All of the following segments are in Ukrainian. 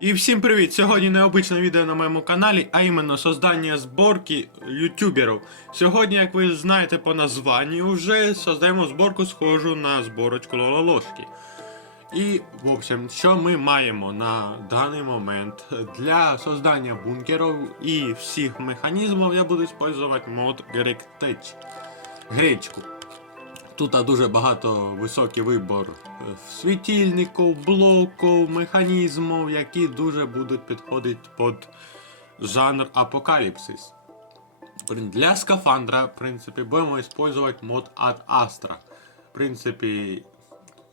І всім привіт! Сьогодні необичне відео на моєму каналі, а іменно создання зборки ютуберів. Сьогодні, як ви знаєте по названню, вже создаємо зборку схожу на зборочку Лололошки. І, в общем, що ми маємо на даний момент для создання бункерів і всіх механізмів я буду використовувати мод Гректеч. Гречку. Тут дуже багато високий вибор е, світильників, блоків, механізмів, які дуже будуть підходити під жанр апокаліпсис. Для скафандра, в принципі, будемо використовувати мод Ad Astra. В принципі,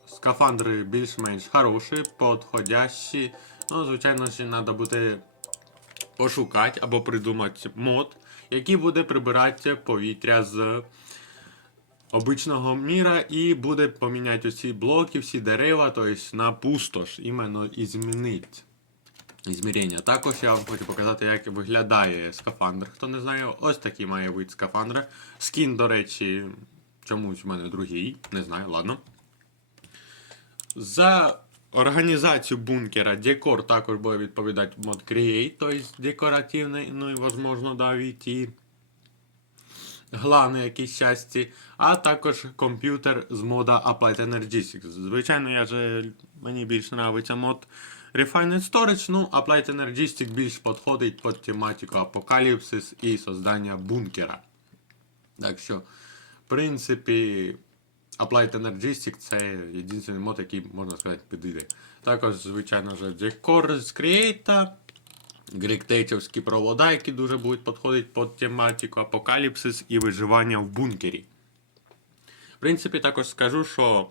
скафандри більш-менш хороші, підходящі. Ну, звичайно, ще треба буде пошукати або придумати мод, який буде прибирати повітря з обичного міра і буде поміняти усі блоки, всі дерева, тобто на пустош, іменно і змінити ізмірення. Також я вам хочу показати, як виглядає скафандр. Хто не знає, ось такий має вид скафандра. Скін, до речі, чомусь в мене другий, не знаю, ладно. За організацію бункера декор також буде відповідати мод Create, тобто декоративний, ну і можливо навіть і главне якісь часті, а також комп'ютер з мода Applied Energistics. Звичайно, я же, мені більше подобається мод Refined Storage, ну Applied Energistics більш підходить під тематику апокаліпсис і создання бункера. Так що, в принципі, Applied Energistics це єдиний мод, який, можна сказати, підійде. Також, звичайно, же Decor з Create, гректейчівські провода, які дуже будуть підходити під тематику апокаліпсис і виживання в бункері. В принципі, також скажу, що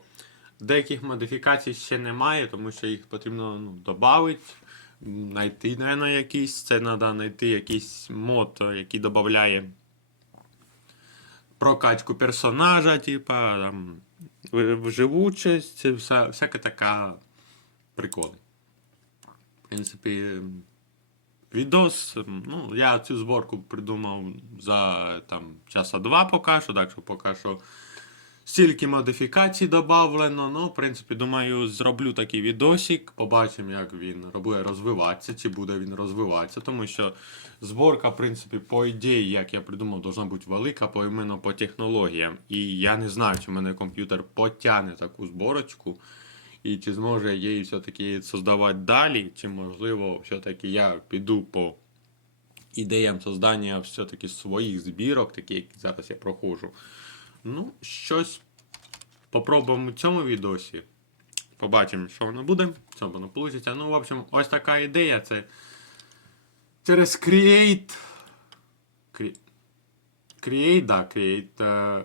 деяких модифікацій ще немає, тому що їх потрібно ну, додати, знайти, напевно, якийсь. Це треба знайти якийсь мод, який додає прокачку персонажа, типа, там, живучість, вся, всяка така приколи. В принципі, відос. Ну, я цю зборку придумав за там, часа два поки що, так що поки що стільки модифікацій додавлено. Ну, в принципі, думаю, зроблю такий відосик, побачимо, як він буде розвиватися, чи буде він розвиватися. Тому що зборка, в принципі, по ідеї, як я придумав, должна бути велика, по іменно по технологіям. І я не знаю, чи в мене комп'ютер потягне таку зборочку. І чи зможе її все-таки создавати далі, чи можливо, все-таки я піду по ідеям создання все-таки своїх збірок, такі, які зараз я проходжу. Ну, щось попробуємо в цьому відосі. Побачимо, що воно буде, що воно вийде. Ну, в общем, ось така ідея. Це через Create. Cre- Create, да, Create. е,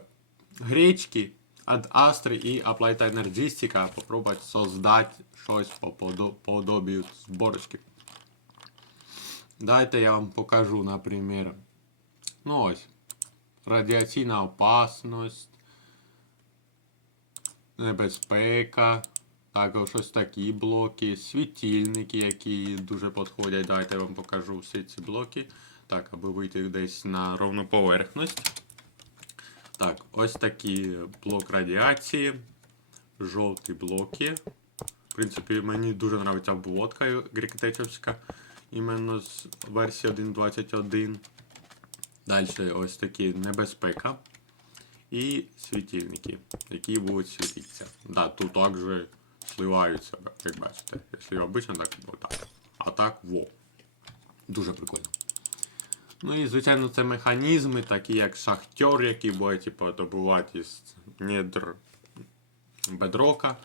гречки від Астри і Applied Energistica попробувати создати щось по подо- подобію зборочки. Дайте я вам покажу, наприклад. Ну ось. Радіаційна опасність. Небезпека. Також ось такі блоки. Світильники, які дуже підходять. Дайте я вам покажу всі ці блоки. Так, аби вийти десь на ровну поверхність. Так, ось такий блок радіації. Жовті блоки. В принципі, мені дуже подобається обводка грікетечівська. Іменно з версії 1.21. Далі ось такі небезпека. І світильники, які будуть світитися. Да, тут також сливаються, як бачите. Якщо обично, так отак. А так во. Дуже прикольно. Ну і, звичайно, це механізми, такі як шахтер, який буде типу, добувати з недр бедрока.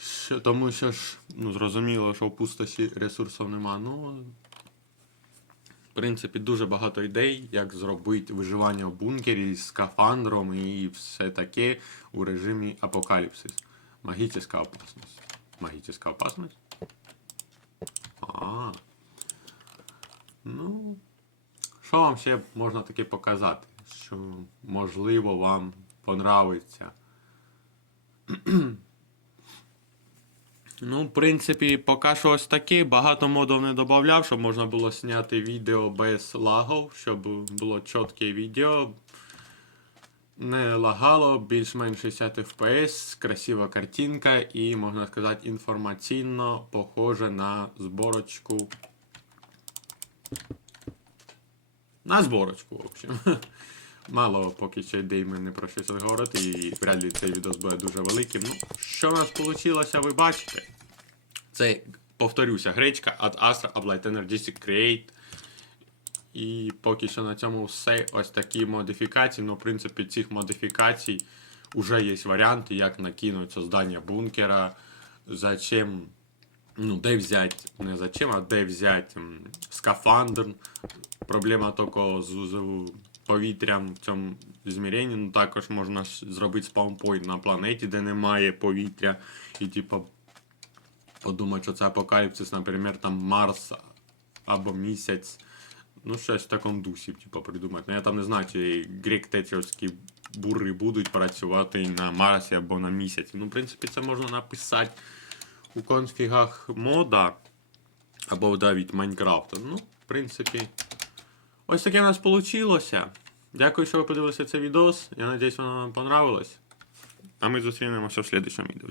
Що, тому що ж, ну, зрозуміло, що в пустоші ресурсів нема. Ну, в принципі, дуже багато ідей, як зробити виживання в бункері з скафандром і все таке у режимі апокаліпсис. Магічна опасність. Магічна опасність? А. Ну. Що вам ще можна таке показати? Що можливо вам понравиться. Ну, в принципі, поки що ось таке. Багато модів не додавав, щоб можна було зняти відео без лагів, щоб було чітке відео. не лагало, більш-менш 60 FPS, красива картинка і, можна сказати, інформаційно похоже на зборочку. На зборочку, в общем. Мало поки що ідей ми не про щось говорити, і вряд ли цей відео буде дуже великим. Ну, що у нас вийшло, ви бачите. Це, повторюся, гречка від Astra Applied Energetic Create. І поки що на цьому все. Ось такі модифікації. Ну, в принципі, цих модифікацій вже є варіанти, як накинути создання бункера, зачем, ну, де взяти, не зачем, а де взяти м, скафандр. Проблема тільки з, повітрям в цьому зміренні. Ну, також можна зробити спаунпойнт на планеті, де немає повітря. І, типу, подумати, що це апокаліпсис, наприклад, там Марс або місяць. Ну, щось в такому дусі, типу, придумати. Ну, я там не знаю, чи грек течівські бури будуть працювати на Марсі або на місяці. Ну, в принципі, це можна написати у конфігах мода або навіть Майнкрафта. Ну, в принципі, ось таке у нас вийшло. Дякую, що ви подивилися цей відос. Я сподіваюся, воно вам понравилось. А ми зустрінемося в слідчому відео.